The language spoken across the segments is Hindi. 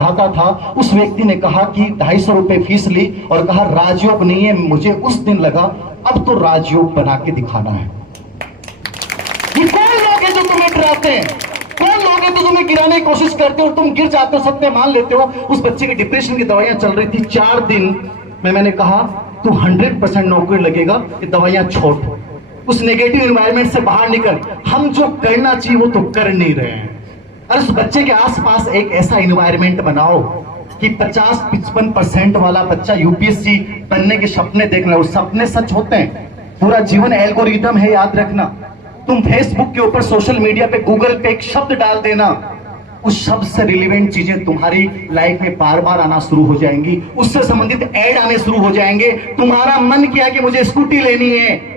पढ़ाता था, उस व्यक्ति ने कहा कि 250 रुपए फीस ली और कहा राजयोग नहीं है, मुझे उस दिन लगा अब तो राजयोग बना के दिखाना है। ये कौन लोग हैं जो तुम्हें डराते हैं? कौन लोग हैं जो तुम्हें गिराने की कोशिश करते हो और तुम गिर जाते हो, सत्य मान लेते हो? उस बच्चे की डिप्रेशन की दवाइयां चल रही थी 4 दिन में। मैंने कहा तू 100% नौकरी लगेगा, ये दवाइयां छोड़, उस नेगेटिव एनवायरनमेंट से बाहर निकल। हम जो करना चाहिए वो तो कर नहीं रहे हैं। और उस बच्चे के आसपास एक ऐसा एनवायरनमेंट बनाओ कि 50-55% वाला बच्चा यूपीएससी बनने के सपने देख रहा है। वो सपने सच होते हैं, पूरा जीवन एल्गोरिदम है, याद रखना। तुम फेसबुक के ऊपर, सोशल मीडिया पे, गूगल पे एक शब्द डाल देना, उस शब्द से रिलेवेंट चीजें तुम्हारी लाइफ में बार बार आना शुरू हो जाएंगी, उससे संबंधित ऐड आने शुरू हो जाएंगे। तुम्हारा मन किया कि मुझे स्कूटी लेनी है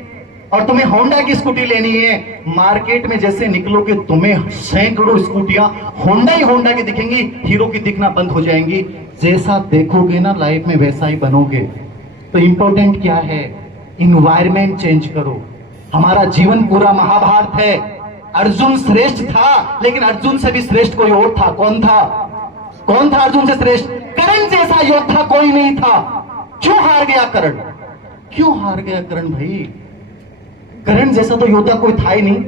और तुम्हें होंडा की स्कूटी लेनी है, मार्केट में जैसे निकलोगे तुम्हें सैकड़ों स्कूटियां होंडा ही होंडा की दिखेंगी, हीरो की दिखना बंद हो जाएंगी। जैसा देखोगे ना लाइफ में वैसा ही बनोगे। तो इंपॉर्टेंट क्या है? इन्वायरमेंट चेंज करो। हमारा जीवन पूरा महाभारत है। अर्जुन श्रेष्ठ था, लेकिन अर्जुन से भी श्रेष्ठ कोई और था। कौन था? कौन था अर्जुन से श्रेष्ठ? कर्ण जैसा योद्धा कोई नहीं था। क्यों हार गया कर्ण? क्यों हार गया कर्ण भाई? कर्ण जैसा तो योद्धा कोई था ही नहीं।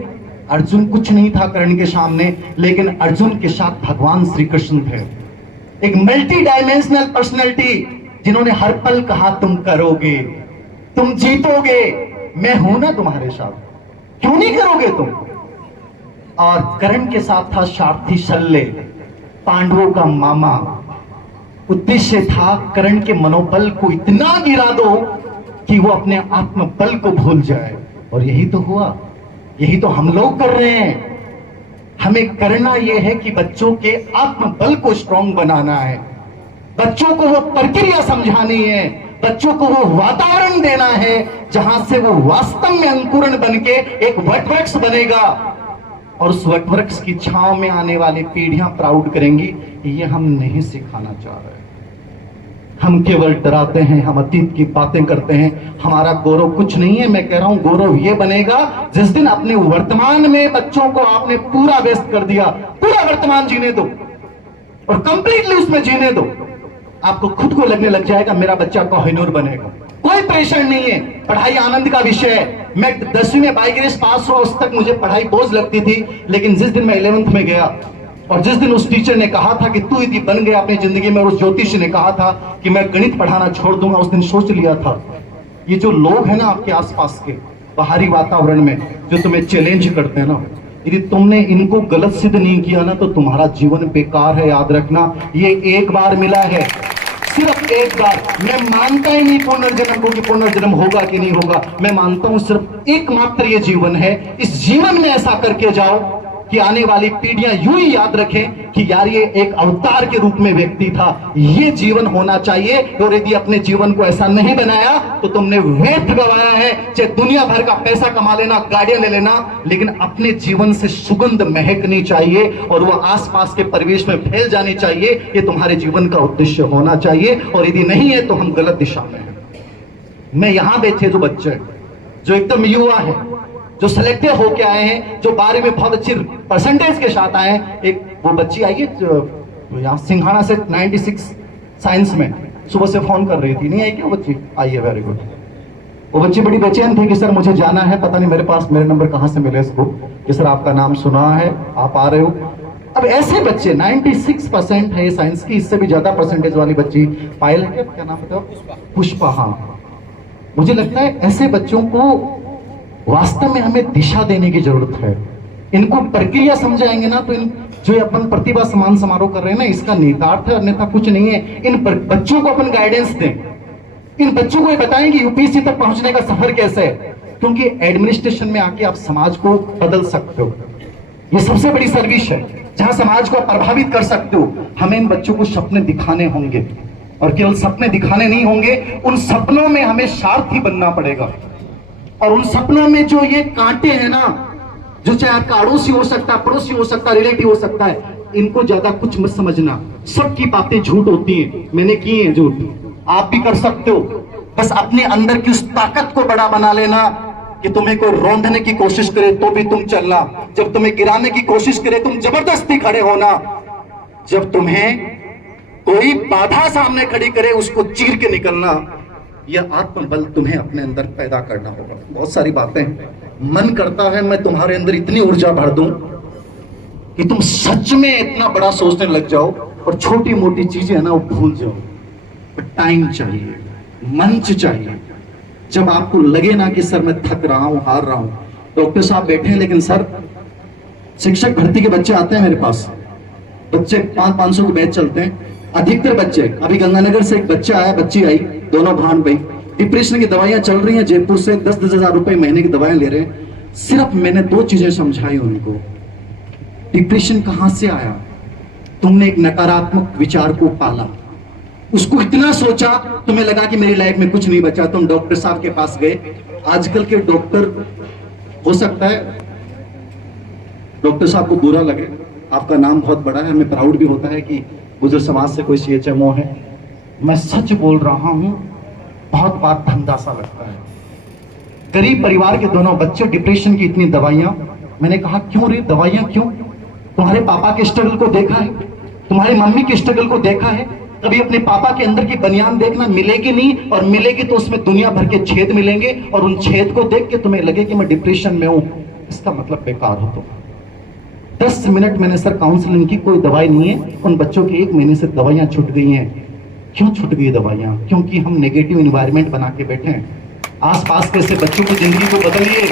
अर्जुन कुछ नहीं था कर्ण के सामने, लेकिन अर्जुन के साथ भगवान श्री कृष्ण थे, एक मल्टी डायमेंशनल पर्सनैलिटी, जिन्होंने हर पल कहा तुम करोगे, तुम जीतोगे, मैं हूं ना तुम्हारे साथ, क्यों नहीं करोगे तुम? और कर्ण के साथ था सारथी शल्य, पांडवों का मामा। उद्देश्य था कर्ण के मनोबल को इतना गिरा दो कि वो अपने आत्मबल को भूल जाए। और यही तो हुआ, यही तो हम लोग कर रहे हैं। हमें करना यह है कि बच्चों के आत्मबल को स्ट्रांग बनाना है, बच्चों को वो प्रक्रिया समझानी है, बच्चों को वो वातावरण देना है जहां से वो वास्तव में अंकुरण बनके एक वटवृक्ष बनेगा और उस वटवृक्ष की छांव में आने वाली पीढ़ियां प्राउड करेंगी। ये हम नहीं सिखाना चाह रहे। हम केवल डराते हैं, हम अतीत की बातें करते हैं। हमारा गौरव कुछ नहीं है। मैं कह रहा हूं गौरव ये बनेगा जिस दिन अपने वर्तमान में बच्चों को आपने पूरा व्यस्त कर दिया। पूरा वर्तमान जीने दो और कंप्लीटली उसमें जीने दो। आपको खुद को लगने लग जाएगा मेरा बच्चा कोहिनूर बनेगा। कोई प्रेशर नहीं है, पढ़ाई आनंद का विषय है। मैं 10वीं में बाई ग्रेस पास हुआ, उस तक मुझे पढ़ाई बोझ लगती थी, लेकिन जिस दिन मैं 11th में गया और जिस दिन उस टीचर ने कहा था कि तू यदि बन गया अपनी जिंदगी में, और उस ज्योतिषी ने कहा था कि मैं गणित पढ़ाना छोड़ दूंगा, उस दिन सोच लिया था ये जो लोग हैं ना आपके आसपास के बाहरी वातावरण में जो तुम्हें चैलेंज करते हैं ना, यदि तुमने इनको गलत सिद्ध नहीं किया ना तो तुम्हारा जीवन बेकार है। याद रखना, ये एक बार मिला है, सिर्फ एक बार। मैं मानता ही नहीं पुनर्जन्म को कि पुनर्जन्म होगा कि नहीं होगा। मैं मानता हूं सिर्फ एकमात्र ये जीवन है। इस जीवन में ऐसा करके जाओ कि आने वाली पीढ़ियां यूं ही याद रखें कि यार ये एक अवतार के रूप में व्यक्ति था। ये जीवन होना चाहिए। और यदि अपने जीवन को ऐसा नहीं बनाया तो तुमने व्यर्थ गवाया है। चाहे दुनिया भर का पैसा कमा लेना, गाड़ियां ले लेना, लेकिन अपने जीवन से सुगंध महकनी चाहिए और वो आसपास के परिवेश में फैल जानी चाहिए। ये तुम्हारे जीवन का उद्देश्य होना चाहिए। और यदि नहीं है तो हम गलत दिशा में हैं। मैं यहां बैठे जो बच्चे जो एकदम युवा है, जो सिलेक्टेड होके आए हैं, जो 12वीं में बहुत अच्छी परसेंटेज के साथ आए हैं। एक वो बच्ची आई है यहाँ सिंघाना से 96 साइंस में, सुबह से फोन कर रही थी। नहीं आई क्या वो बच्ची? आई है, वेरी गुड। वो बच्ची बड़ी बेचैन थी कि सर मुझे जाना है, पता नहीं मेरे पास मेरे नंबर कहां से मिले इसको, कि सर आपका नाम सुना है, आप आ रहे हो। अब ऐसे बच्चे 96% है साइंस की, इससे भी ज्यादा परसेंटेज वाली बच्ची पायल है, क्या नाम बताओ? पुष्पा। हाँ, मुझे लगता है ऐसे बच्चों को वास्तव में हमें दिशा देने की जरूरत है। इनको प्रक्रिया समझाएंगे ना तो इन जो अपन प्रतिभा सम्मान समारोह कर रहे हैं ना, इसका निहितार्थ है, अन्यथा कुछ नहीं है। इन बच्चों को अपन गाइडेंस दें, इन बच्चों को ये बताएं कि यूपीएससी तक पहुंचने का सफर कैसे है, क्योंकि एडमिनिस्ट्रेशन में आके आप समाज को बदल सकते हो। ये सबसे बड़ी सर्विस है जहां समाज को प्रभावित कर सकते हो। हमें इन बच्चों को सपने दिखाने होंगे और केवल सपने दिखाने नहीं होंगे, उन सपनों में हमें सारथी बनना पड़ेगा। और उन सपनों में जो ये कांटे हैं ना, जो चाहे आपका अड़ोसी हो सकता है, पड़ोसी हो सकता है, रिलेटिव हो सकता है, इनको ज्यादा कुछ मत समझना। सबकी बातें झूठ होती हैं, मैंने की है झूठ, आप भी कर सकते हो। बस अपने अंदर की उस ताकत को बड़ा बना लेना कि तुम्हें कोई रौंदने की कोशिश करे तो भी तुम चलना, जब तुम्हें गिराने की कोशिश करे तुम जबरदस्ती खड़े होना, जब तुम्हें कोई बाधा सामने खड़ी करे उसको चीर के निकलना, यह आत्मबल तुम्हें अपने अंदर पैदा करना होगा। बहुत सारी बातें मन करता है मैं तुम्हारे अंदर इतनी ऊर्जा भर दूं कि तुम सच में इतना बड़ा सोचने लग जाओ और छोटी मोटी चीजें है ना वो भूल जाओ। पर टाइम चाहिए, मंच चाहिए। जब आपको लगे ना कि सर मैं थक रहा हूं, हार रहा हूं, डॉक्टर साहब बैठे हैं लेकिन सर शिक्षक भर्ती के बच्चे आते हैं मेरे पास, बच्चे 500 के बैच चलते हैं, अधिकतर बच्चे। अभी गंगानगर से एक बच्चा आया, बच्ची आई, दोनों भान भाई, डिप्रेशन की दवाइयां चल रही हैं, जयपुर से 10-10 हजार रुपए महीने की दवाएं ले रहे हैं। सिर्फ मैंने 2 चीजें समझाई उनको। डिप्रेशन कहां से आया? तुमने एक नकारात्मक विचार को पाला, उसको इतना सोचा, तुम्हें लगा कि मेरी लाइफ में कुछ नहीं बचा, तुम डॉक्टर साहब के पास गए। आजकल के डॉक्टर, हो सकता है डॉक्टर साहब को बुरा लगे, आपका नाम बहुत बड़ा है, हमें प्राउड भी होता है कि गुजर समाज से कोई CHMO है। मैं सच बोल रहा हूं, बहुत बार धंधा सा लगता है। गरीब परिवार के दोनों बच्चे, डिप्रेशन की इतनी दवाइयां। मैंने कहा क्यों रे दवाइयां क्यों? तुम्हारे पापा के स्ट्रगल को देखा है, तुम्हारी मम्मी के स्ट्रगल को देखा है? कभी अपने पापा के अंदर की बनियान देखना, मिलेगी नहीं, और मिलेगी तो उसमें दुनिया भर के छेद मिलेंगे, और उन छेद को देख के तुम्हें लगे कि मैं डिप्रेशन में हूं, इसका मतलब बेकार हो। तो 10 मिनट मैंने सर काउंसलिंग की, कोई दवाई नहीं है। उन बच्चों की 1 महीने से दवाइयां छूट गई हैं। क्यों छूट गई दवाइयां? क्योंकि हम नेगेटिव एनवायरनमेंट बना के बैठे हैं। आसपास के से बच्चों की जिंदगी को बदलिए।